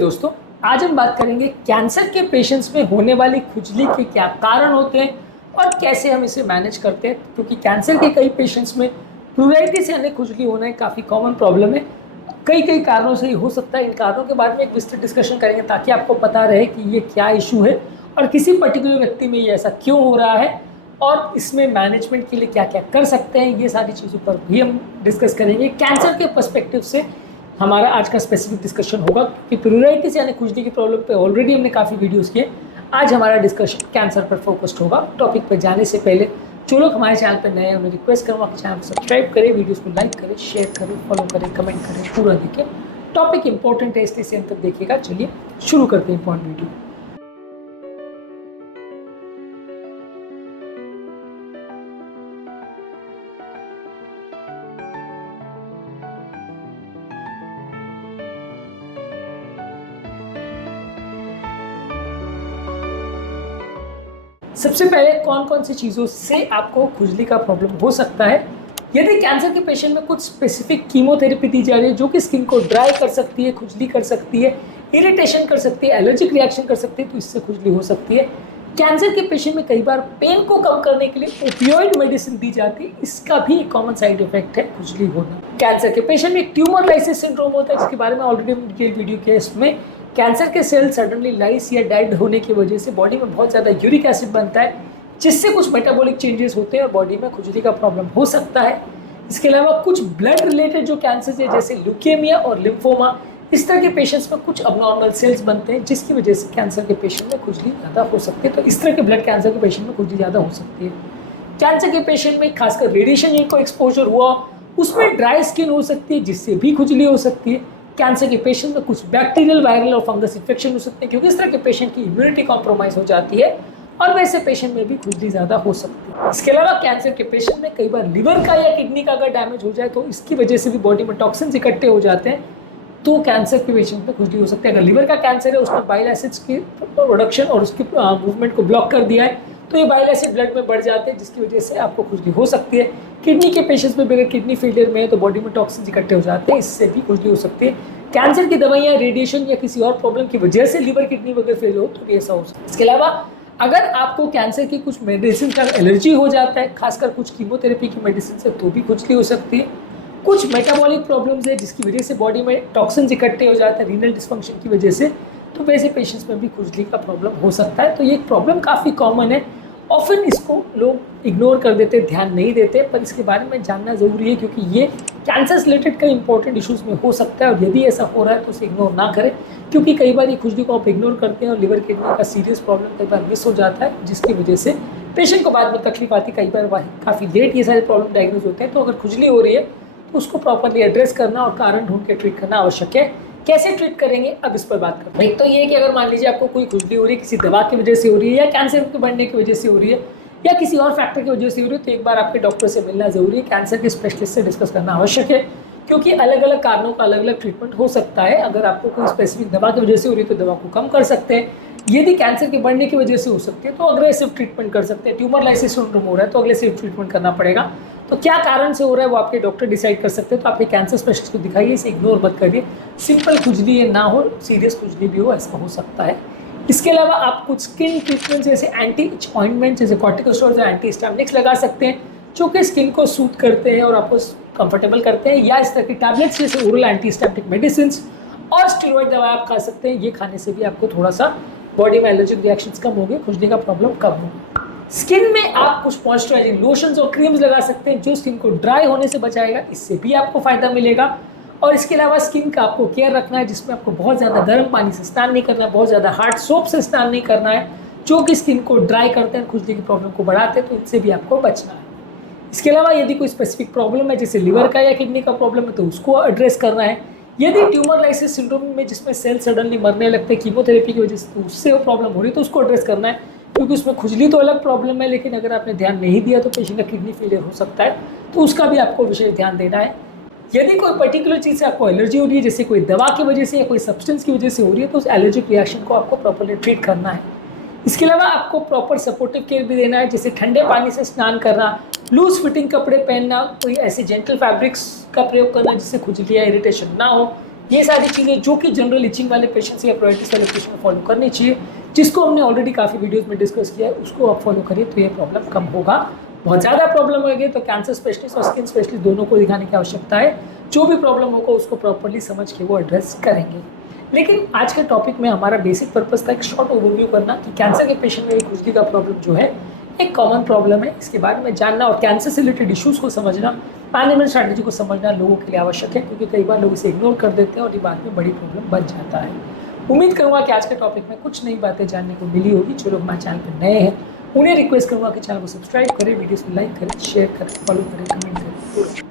दोस्तों, आज हम बात करेंगे कैंसर के पेशेंट्स में होने वाली खुजली के क्या कारण होते हैं और कैसे हम इसे मैनेज करते हैं। क्योंकि कैंसर के कई पेशेंट्स में प्लूराइटिस यानी खुजली होना एक काफ़ी कॉमन प्रॉब्लम है। कई कई कारणों से ही हो सकता है। इन कारणों के बारे में एक विस्तृत डिस्कशन करेंगे ताकि आपको पता रहे कि ये क्या इशू है और किसी पर्टिकुलर व्यक्ति में ये ऐसा क्यों हो रहा है और इसमें मैनेजमेंट के लिए क्या क्या कर सकते हैं। ये सारी चीज़ों पर भी हम डिस्कस करेंगे। कैंसर के पर्सपेक्टिव से हमारा आज का स्पेसिफिक डिस्कशन होगा कि प्लूराइटिस यानी खुजली की प्रॉब्लम पे ऑलरेडी हमने काफ़ी वीडियोस किए। आज हमारा डिस्कशन कैंसर पर फोकस्ड होगा। टॉपिक पर जाने से पहले जो लोग हमारे चैनल पर नए हैं उन्हें रिक्वेस्ट करूँगा कि चैनल को सब्सक्राइब करें, वीडियोस को लाइक करें, शेयर करें, फॉलो करें, कमेंट करें, पूरा देखें। टॉपिक इंपॉर्टेंट है इसलिए अंत तक देखिएगा। चलिए शुरू करते हैं इंपॉर्टेंट वीडियो। सबसे पहले कौन कौन सी चीज़ों से आपको खुजली का प्रॉब्लम हो सकता है। यदि कैंसर के पेशेंट में कुछ स्पेसिफिक कीमोथेरेपी दी जा रही है जो कि स्किन को ड्राई कर सकती है, खुजली कर सकती है, इरिटेशन कर सकती है, एलर्जिक रिएक्शन कर सकती है, तो इससे खुजली हो सकती है। कैंसर के पेशेंट में कई बार पेन को कम करने के लिए ओपियोइड मेडिसिन दी जाती है, इसका भी एक कॉमन साइड इफेक्ट है खुजली होना। कैंसर के पेशेंट में एक ट्यूमर लाइसिस सिंड्रोम होता है जिसके बारे में ऑलरेडी हम डिटेल वीडियो किया। इसमें कैंसर के सेल सडनली लाइस या डेड होने की वजह से बॉडी में बहुत ज़्यादा यूरिक एसिड बनता है जिससे कुछ मेटाबॉलिक चेंजेस होते हैं और बॉडी में खुजली का प्रॉब्लम हो सकता है। इसके अलावा कुछ ब्लड रिलेटेड जो कैंसर है जैसे ल्यूकेमिया और लिम्फोमा, इस तरह के पेशेंट्स में कुछ अबनॉर्मल सेल्स बनते हैं जिसकी वजह से कैंसर के पेशेंट में खुजली ज़्यादा हो सकती है। तो इस तरह के ब्लड कैंसर के पेशेंट में खुजली ज़्यादा हो सकती है। कैंसर के पेशेंट में खासकर रेडिएशन जिनको एक्सपोजर हुआ उसमें ड्राई स्किन हो सकती है जिससे भी खुजली हो सकती है। कैंसर के पेशेंट में कुछ बैक्टीरियल, वायरल और फंगस इन्फेक्शन हो सकते हैं क्योंकि इस तरह के पेशेंट की इम्यूनिटी कॉम्प्रोमाइज हो जाती है और वैसे पेशेंट में भी खुजली ज़्यादा हो सकती है। इसके अलावा कैंसर के पेशेंट में कई बार लिवर का या किडनी का अगर डैमेज हो जाए तो इसकी वजह से भी बॉडी में टॉक्सिन्स इकट्ठे हो जाते हैं, तो कैंसर के पेशेंट में खुजली हो सकती है। अगर लिवर का कैंसर है उसमें बाइल एसिड्स की प्रोडक्शन और उसकी मूवमेंट को ब्लॉक कर दिया है तो ये बाइल एसिड ब्लड में बढ़ जाते हैं जिसकी वजह से आपको खुजली हो सकती है। किडनी के पेशेंट्स में अगर किडनी फेलियर में है तो बॉडी में टॉक्सिन्स इकट्ठे हो जाते हैं, इससे भी खुजली हो सकती है। कैंसर की दवाइयाँ, रेडिएशन या किसी और प्रॉब्लम की वजह से लिवर, किडनी वगैरह फेल हो तो भी ऐसा हो सकता है। इसके अलावा अगर आपको कैंसर की कुछ मेडिसिन का एलर्जी हो जाता है, खासकर कुछ कीमोथेरेपी की मेडिसिन से, तो भी खुजली हो सकती है। कुछ मेटाबॉलिक प्रॉब्लम्स है जिसकी वजह से बॉडी में टॉक्सिन्स इकट्ठे हो जाते हैं रीनल डिस्फंक्शन की वजह से, तो वैसे पेशेंट्स में भी खुजली का प्रॉब्लम हो सकता है। तो ये प्रॉब्लम काफ़ी कॉमन है। ऑफन इसको लोग इग्नोर कर देते, ध्यान नहीं देते, पर इसके बारे में जानना ज़रूरी है क्योंकि ये कैंसर से रिलेटेड कई इंपॉर्टेंट इश्यूज़ में हो सकता है। और यदि ऐसा हो रहा है तो उसे इग्नोर ना करें क्योंकि कई बार ये खुजली को आप इग्नोर करते हैं और लिवर, किडनी का सीरियस प्रॉब्लम कई बार मिस हो जाता है जिसकी वजह से पेशेंट को बाद में तकलीफ आती है। कई बार काफ़ी लेट ये सारे प्रॉब्लम डायग्नोज होते हैं। तो अगर खुजली हो रही है तो उसको प्रॉपरली एड्रेस करना और कारण ढूंढ के ट्रीट करना आवश्यक है। कैसे ट्रीट करेंगे अब इस पर बात करते हैं। एक तो ये कि अगर मान लीजिए आपको कोई खुजली हो रही है किसी दवा की वजह से हो रही है या कैंसर के बढ़ने की वजह से हो रही है या किसी और फैक्टर की वजह से हो रही है तो एक बार आपके डॉक्टर से मिलना ज़रूरी है। कैंसर के स्पेशलिस्ट से डिस्कस करना आवश्यक है क्योंकि अलग अलग कारणों का अलग अलग ट्रीटमेंट हो सकता है। अगर आपको कोई स्पेसिफिक दवा की वजह से हो रही है तो दवा को कम कर सकते हैं। यदि कैंसर के बढ़ने की वजह से हो सकती है तो अग्रेसिव ट्रीटमेंट कर सकते हैं। ट्यूमर लाइसिस सिंड्रोम हो रहा है तो अग्रेसिव ट्रीटमेंट करना पड़ेगा। तो क्या कारण से हो रहा है वो आपके डॉक्टर डिसाइड कर सकते हैं। तो आपके कैंसर स्पेशलिस्ट को दिखाइए, इसे इग्नोर मत करिए। सिंपल खुजली है ना हो, सीरियस खुजली भी हो, ऐसा हो सकता है। इसके अलावा आप कुछ स्किन ट्रीटमेंट जैसे एंटी इच ऑइंटमेंट जैसे कॉर्टिकोस्टेरॉइड्स या एंटी हिस्टामिनिक्स लगा सकते हैं जो कि स्किन को सूट करते हैं और आपको कंफर्टेबल करते हैं, या इस तरह की टैबलेट्स जैसे ओरल एंटी हिस्टामिनिक मेडिसिन और स्टेरॉइड दवा आप खा सकते हैं। ये खाने से भी आपको थोड़ा सा बॉडी में एलर्जिक रिएक्शंस कम होंगे, खुजली का प्रॉब्लम कम होगा। स्किन में आप कुछ मॉइस्चराइजिंग लोशंस और क्रीम्स लगा सकते हैं जो स्किन को ड्राई होने से बचाएगा, इससे भी आपको फायदा मिलेगा। और इसके अलावा स्किन का आपको केयर रखना है जिसमें आपको बहुत ज़्यादा गर्म पानी से स्नान नहीं करना है, बहुत ज़्यादा हार्ड सोप से स्नान नहीं करना है जो कि स्किन को ड्राई करते हैं, खुजली की प्रॉब्लम को बढ़ाते हैं, तो इनसे भी आपको बचना है। इसके अलावा यदि कोई स्पेसिफिक प्रॉब्लम है जैसे लिवर का या किडनी का प्रॉब्लम है तो उसको एड्रेस करना है। यदि ट्यूमर लाइसिस सिंड्रोम में जिसमें सेल सडनली मरने लगते हैं कीमोथेरेपी की वजह से, तो उससे वो प्रॉब्लम हो रही है तो उसको एड्रेस करना है क्योंकि उसमें खुजली तो अलग प्रॉब्लम है, लेकिन अगर आपने ध्यान नहीं दिया तो पेशेंट का किडनी फेलियर हो सकता है, तो उसका भी आपको विशेष ध्यान देना है। यदि कोई पर्टिकुलर चीज़ से आपको एलर्जी हो रही है जैसे कोई दवा की वजह से या कोई सब्सटेंस की वजह से हो रही है तो उस एलर्जिक रिएक्शन को आपको प्रॉपरली ट्रीट करना है। इसके अलावा आपको प्रॉपर सपोर्टिव केयर भी देना है जैसे ठंडे पानी से स्नान करना, लूज फिटिंग कपड़े पहनना, कोई ऐसे जेंटल फैब्रिक्स का प्रयोग करना जिससे खुजली या इरिटेशन ना हो, ये सारी चीज़ें जो कि जनरल इचिंग वाले पेशेंट्स या प्रोराइटिस वाले पेशेंट को फॉलो करनी चाहिए, जिसको हमने ऑलरेडी काफ़ी वीडियोस में डिस्कस किया है, उसको आप फॉलो करिए तो ये प्रॉब्लम कम होगा। बहुत ज़्यादा प्रॉब्लम हो गई तो कैंसर स्पेशलिस्ट और स्किन स्पेशलिस्ट दोनों को दिखाने की आवश्यकता है। जो भी प्रॉब्लम होगा उसको प्रॉपरली समझ के वो एड्रेस करेंगे। लेकिन आज के टॉपिक में हमारा बेसिक पर्पस था एक शॉर्ट ओवरव्यू करना कि कैंसर के पेशेंट में खुजली का प्रॉब्लम जो है एक कॉमन प्रॉब्लम है, इसके बारे में जानना और कैंसर से रिलेटेड इश्यूज़ को समझना, मैनेजमेंट स्ट्रैटेजी को समझना लोगों के लिए आवश्यक है, क्योंकि कई बार लोग इसे इग्नोर कर देते हैं और ये बाद में बड़ी प्रॉब्लम बन जाता है। उम्मीद करूँगा कि आज के टॉपिक में कुछ नई बातें जानने को मिली होगी। जो लोग हमारे चैनल पर नए हैं उन्हें रिक्वेस्ट करूँगा कि चैनल को सब्सक्राइब करें, वीडियोस को लाइक करें, शेयर करें, फॉलो करें, कमेंट करें।